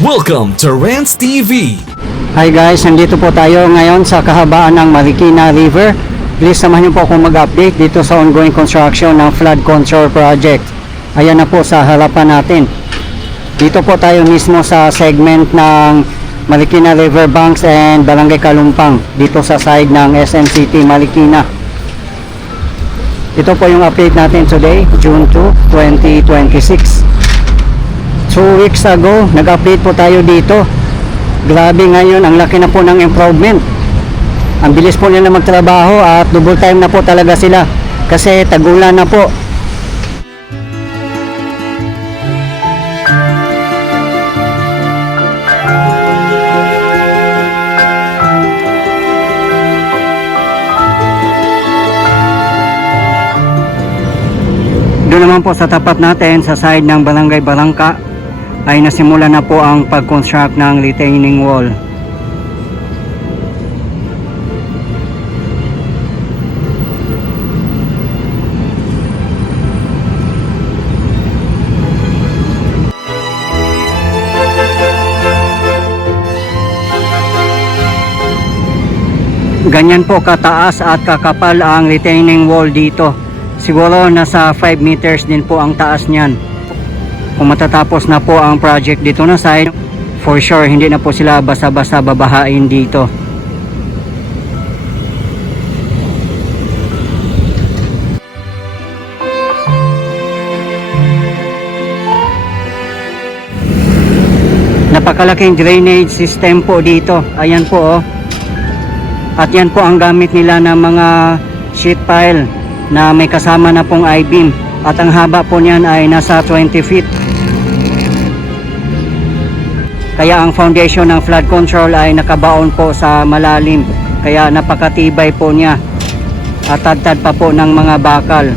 Welcome to Rants TV. Hi guys, nandito po tayo ngayon sa kahabaan ng Marikina River. Please samahan niyo po akong mag-update dito sa ongoing construction ng flood control project. Ayan na po sa harapan natin. Dito po tayo mismo sa segment ng Marikina River Banks and Barangay Kalumpang, dito sa side ng SM City Marikina. Ito po yung update natin today, June 2, 2026. 2 weeks ago, nag-update po tayo dito. Grabe ngayon, ang laki na po ng improvement. Ang bilis po nila magtrabaho at double time na po talaga sila kasi tag-ulan na po. Doon naman po sa tapat natin sa side ng Barangay Barangka ay nasimula na po ang pag-construct ng retaining wall. Ganyan po kataas at kakapal ang retaining wall dito. Siguro nasa 5 meters din po ang taas niyan. Kung matatapos na po ang project dito na side, for sure hindi na po sila basa-basa babahain dito. Napakalaking drainage system po dito. Ayan po oh. At yan po ang gamit nila ng mga sheet pile na may kasama na pong I-beam. At ang haba po niyan ay nasa 20 feet. Kaya ang foundation ng flood control ay nakabaon po sa malalim. Kaya napakatibay po niya. At tad-tad pa po ng mga bakal.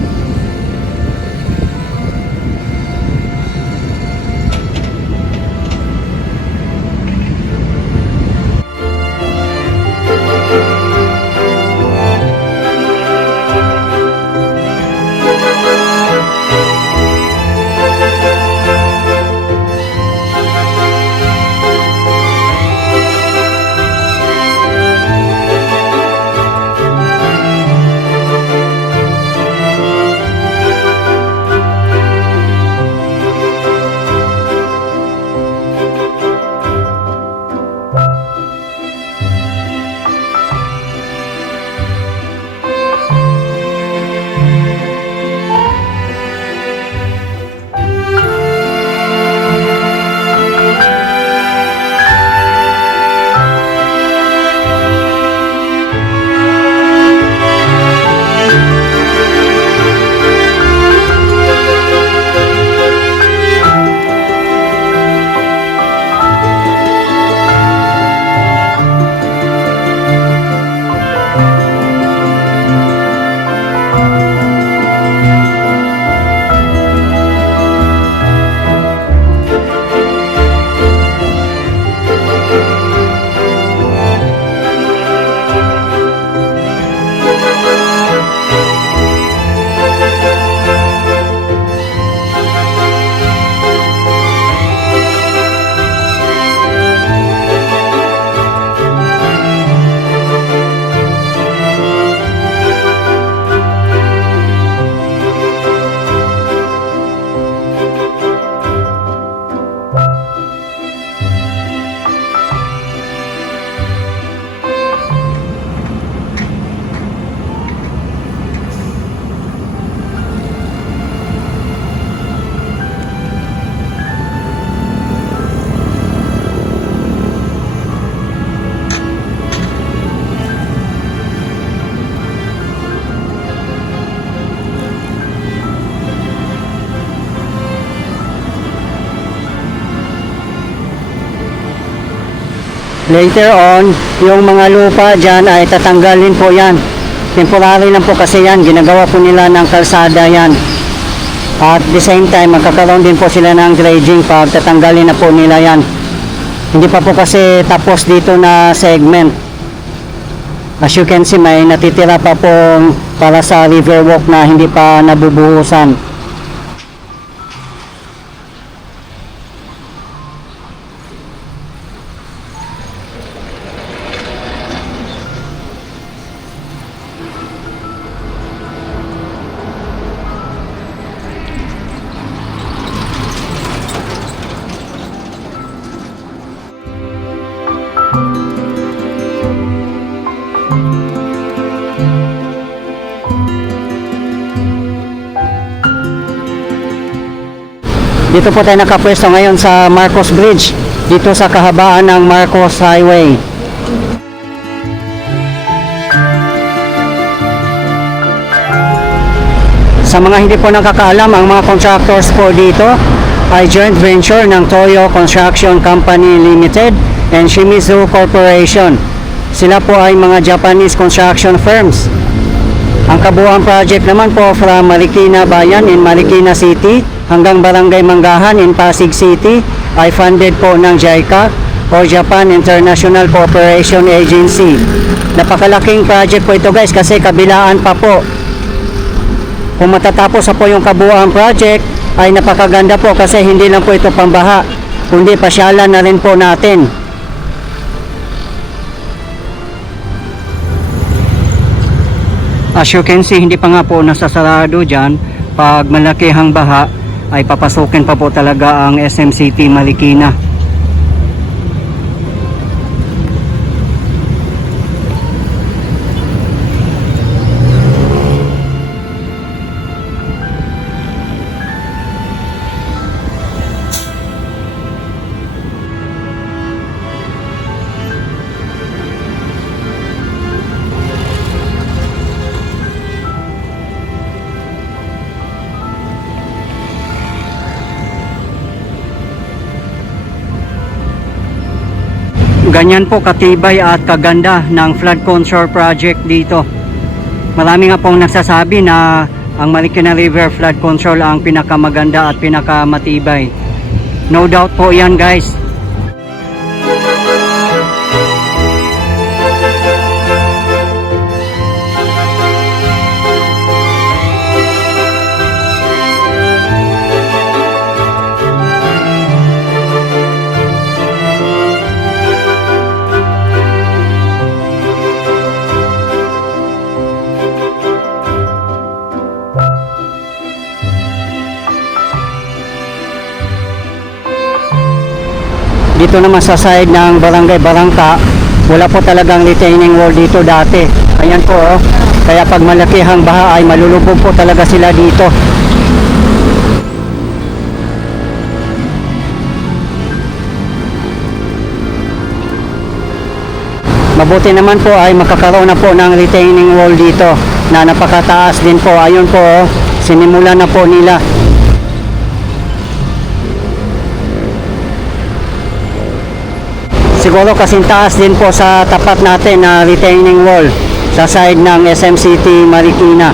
Later on, yung mga lupa dyan ay tatanggalin po yan. Temporary lang po kasi yan. Ginagawa po nila ng kalsada yan. At the same time, magkakaroon din po sila ng dredging pag tatanggalin na po nila yan. Hindi pa po kasi tapos dito na segment. As you can see, may natitira pa po para sa river walk na hindi pa nabubuhusan. Dito po tayo nakapwesto ngayon sa Marcos Bridge, dito sa kahabaan ng Marcos Highway. Sa mga hindi po nakakaalam, ang mga contractors po dito ay joint venture ng Toyo Construction Company Limited and Shimizu Corporation. Sila po ay mga Japanese construction firms. Ang kabuuan project naman po from Marikina Bayan in Marikina City hanggang Barangay Manggahan in Pasig City ay funded po ng JICA o Japan International Cooperation Agency. Napakalaking project po ito guys kasi kabilaan pa po. Kung matatapos na po yung kabuuan project ay napakaganda po kasi hindi lang po ito pambaha kundi pasyalan na rin po natin. As you can see, hindi pa nga po nasasarado dyan. Pag malakihang baha, ay papasukin pa po talaga ang SMCT Marikina. Ganyan po katibay at kaganda ng flood control project dito. Marami nga pong nagsasabi na ang Marikina River flood control ang pinakamaganda at pinakamatibay. No doubt po yan guys. Dito naman sa side ng Barangay Barangka, wala po talagang retaining wall dito dati. Ayan po oh. Kaya pag malakihang baha ay malulubog po talaga sila dito. Mabuti naman po ay makakaroon na po ng retaining wall dito na napakataas din po. Ayun po oh, sinimulan na po nila. Siguro kasing taas din po sa tapat natin na retaining wall sa side ng SMCT Marikina.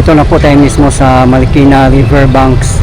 Dito na po tayo mismo sa Marikina River Banks.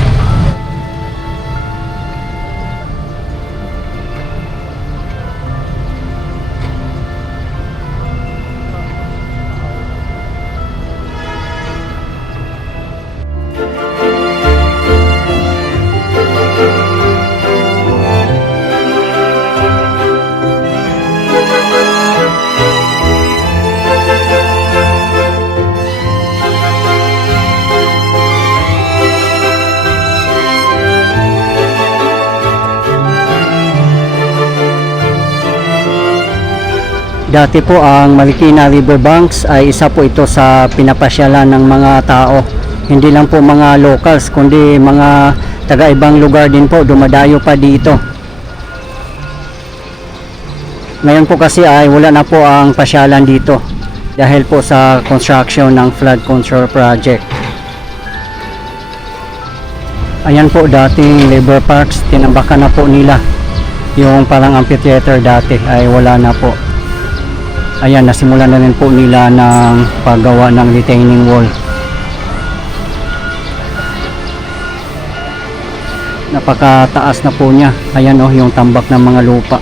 Dati po ang Marikina Riverbanks ay isa po ito sa pinapasyalan ng mga tao. Hindi lang po mga locals kundi mga taga-ibang lugar din po dumadayo pa dito. Ngayon po kasi ay wala na po ang pasyalan dito dahil po sa construction ng flood control project. Ayan po dating labor parks, tinambakan na po nila. Yung parang amphitheater dati ay wala na po. Ayan, nasimulan na rin po nila ng paggawa ng retaining wall. Napakataas na po niya. Ayan oh, yung tambak ng mga lupa.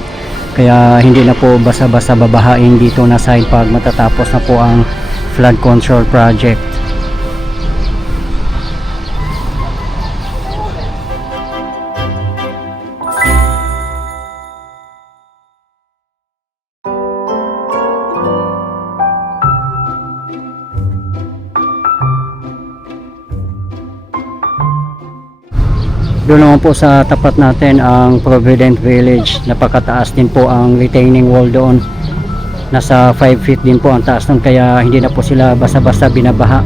Kaya hindi na po basa-basa babahain dito na side pag matatapos na po ang flood control project. Doon naman po sa tapat natin ang Provident Village. Napakataas din po ang retaining wall doon. Nasa 5 feet din po ang taas doon, kaya hindi na po sila basta-basta binabaha.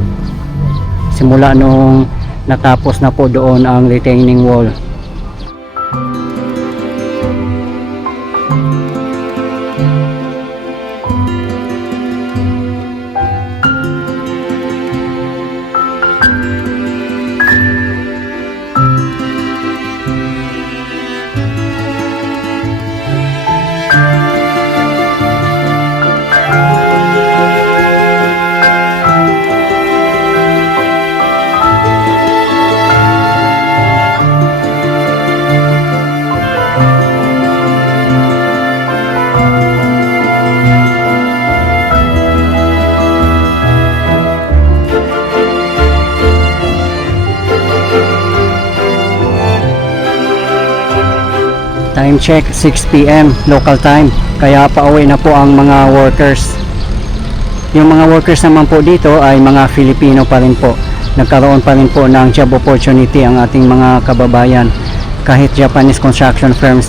Simula nung natapos na po doon ang retaining wall. Time check 6 PM local time, kaya pauwi na po ang mga workers. Yung mga workers naman po dito ay mga Filipino pa rin po. Nagkaroon pa rin po ng job opportunity ang ating mga kababayan kahit Japanese construction firms.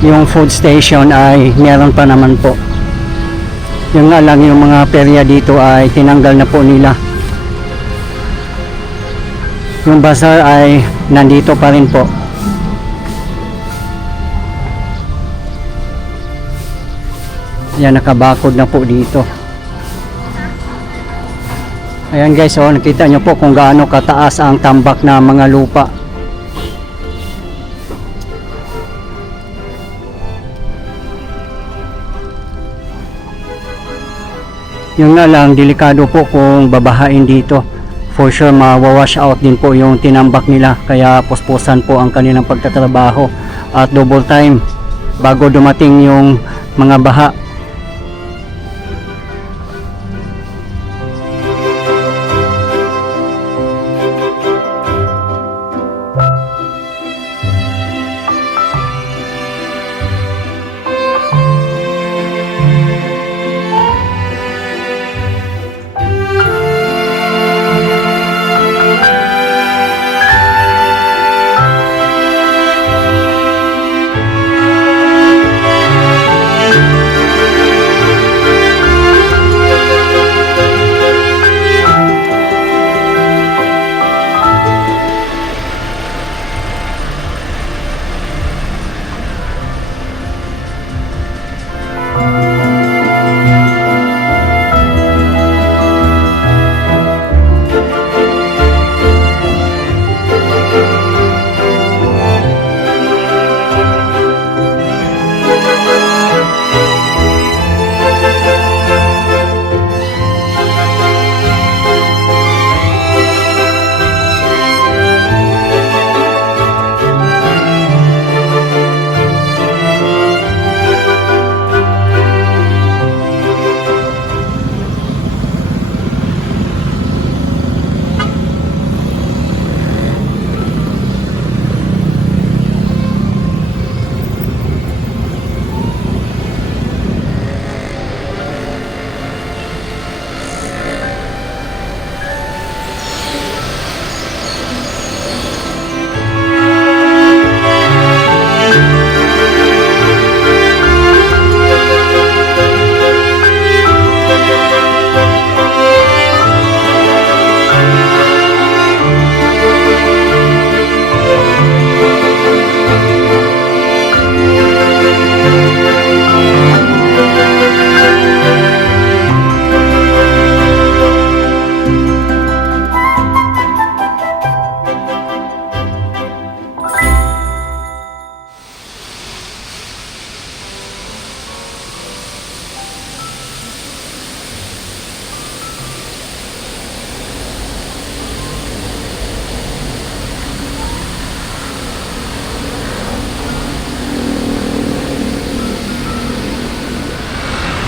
Yung food station ay meron pa naman po. Yung nga lang yung mga perya dito ay tinanggal na po nila. Yung bazaar ay nandito pa rin po. Yan, nakabakod na po dito. Ayan guys, oh, nakita nyo po kung gaano kataas ang tambak na mga lupa. Yung nga lang, delikado po kung babahain dito. For sure, mawawash out din po yung tinambak nila. Kaya puspusan po ang kanilang pagtatrabaho. At double time bago dumating yung mga baha.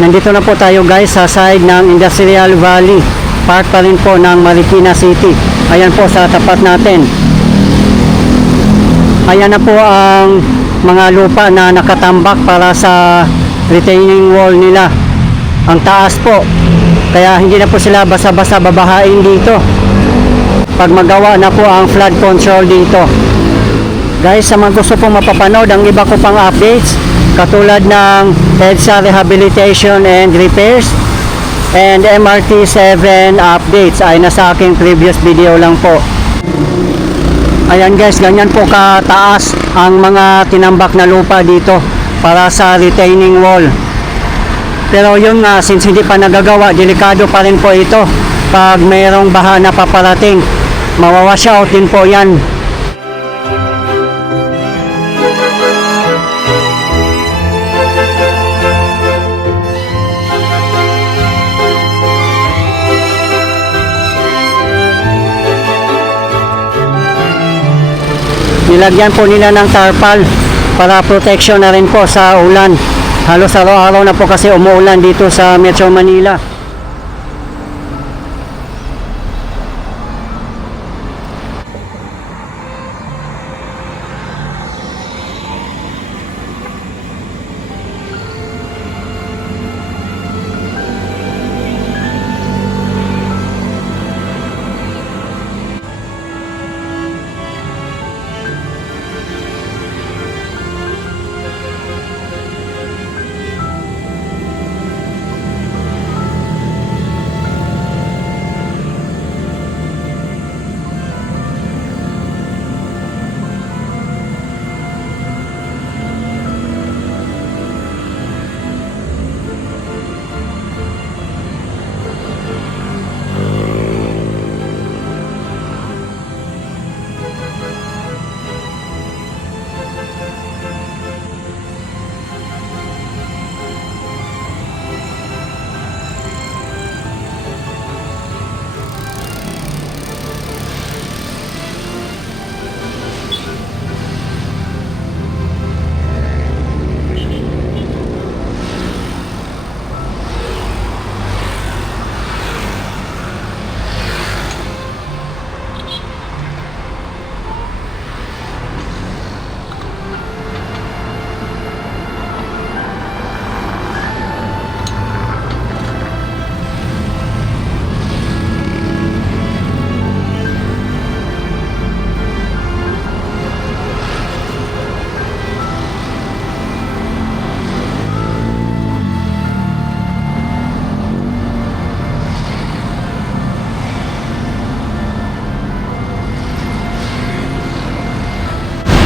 Nandito na po tayo guys sa side ng Industrial Valley. Part pa rin po ng Marikina City. Ayan po sa tapat natin. Ayan na po ang mga lupa na nakatambak para sa retaining wall nila. Ang taas po. Kaya hindi na po sila basa-basa babahain dito. Pag magawa na po ang flood control dito. Guys, sa mga gusto pong mapapanood ang iba ko pang updates, katulad ng EDSA Rehabilitation and Repairs and MRT7 updates ay nasa aking previous video lang po. Ayan guys, ganyan po kataas ang mga tinambak na lupa dito para sa retaining wall. Pero yun nga, since hindi pa nagagawa, delikado pa rin po ito. Pag mayroong baha na paparating, mawawash out din po yan. Nilagyan po nila ng tarpal para protection na rin po sa ulan. Halos araw-araw na po kasi umuulan dito sa Metro Manila.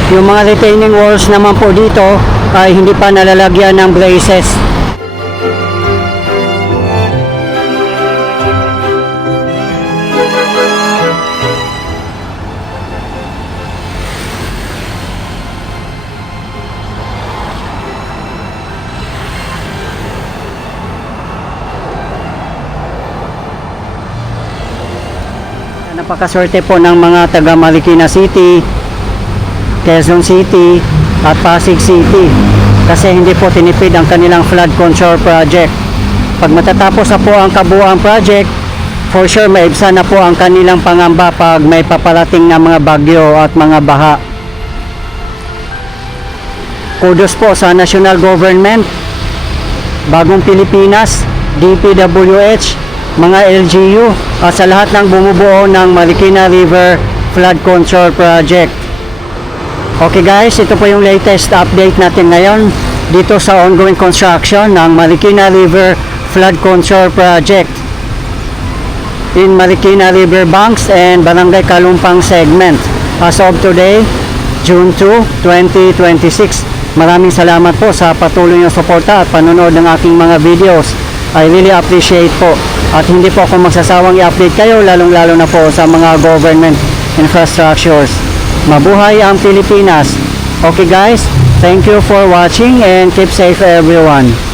Yung mga retaining walls naman po dito ay hindi pa nalalagyan ng braces. Napakaswerte po ng mga taga Marikina City, Quezon City at Pasig City kasi hindi po tinipid ang kanilang flood control project. Pag matatapos na po ang kabuuan project, for sure maibsan na po ang kanilang pangamba pag may paparating na mga bagyo at mga baha. Kudos po sa national government, Bagong Pilipinas, DPWH, mga LGU at sa lahat ng bumubuo ng Marikina River Flood Control Project. Okay guys, ito po yung latest update natin ngayon dito sa ongoing construction ng Marikina River Flood Control Project in Marikina River Banks and Barangay Kalumpang segment as of today, June 2, 2026. Maraming salamat po sa patuloy na suporta at panonood ng aking mga videos. I really appreciate po at hindi po ako magsasawang i-update kayo lalong-lalo na po sa mga government infrastructures. Mabuhay ang Pilipinas. Okay guys, thank you for watching and keep safe everyone.